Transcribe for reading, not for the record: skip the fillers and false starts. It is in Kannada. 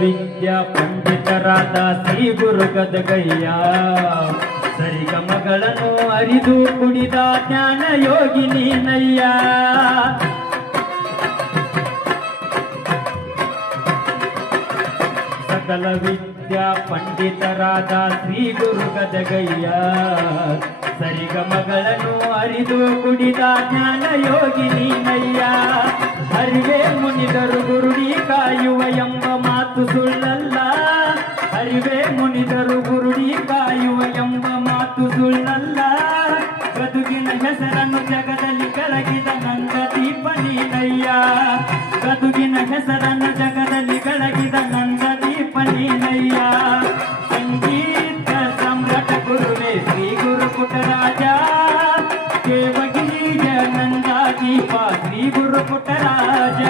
ವಿದ್ಯಾ ಪಂಡಿತರಾದ ಶ್ರೀ ಗುರು ಗದಗಯ್ಯ ಸರಿಗಮಗಳನ್ನು ಅರಿದು ಕುಡಿದ ಜ್ಞಾನ ಯೋಗಿನಿ ನಯ್ಯ. ಸಕಲ ವಿದ್ಯಾ ಪಂಡಿತರಾದ ಶ್ರೀ ಗುರು ಗದಗಯ್ಯ ಸರಿಗಮಗಳನ್ನು ಅರಿದು ಕುಡಿದ ಜ್ಞಾನ ಯೋಗಿನಿ ನಯ್ಯ. ಅರಿವೇ ಮುನಿದರು ಗುರುಡಿ ಕಾಯುವ ಎಂಬ ಮಾತು ಸುಳ್ಳಲ್ಲ, ಅರಿವೇ ಮುನಿದರು ಗುರುಡಿ ಕಾಯುವ ಎಂಬ ಮಾತು ಸುಳ್ಳಲ್ಲ. ಗದುಗಿನ ಹೆಸರನ್ನು ಜಗದಲ್ಲಿ ಬೆಳಗಿದ ನಂದ ದೀಪ ನೀನಯ್ಯ, ಗದುಗಿನ ಹೆಸರನ್ನು ಜಗದಲ್ಲಿ ಬೆಳಗಿದ ನಂದ ದೀಪ ನೀನಯ್ಯ. ಸಂಗೀತ ಸಂಭಟ ಗುರುವೇ ಶ್ರೀ ಗುರು ಪುಟ್ಟರಾಜ, ದೇವಗಿರಿಯ ನಂದ ದೀಪ ಶ್ರೀ ಗುರು ಪುಟ್ಟರಾಜ.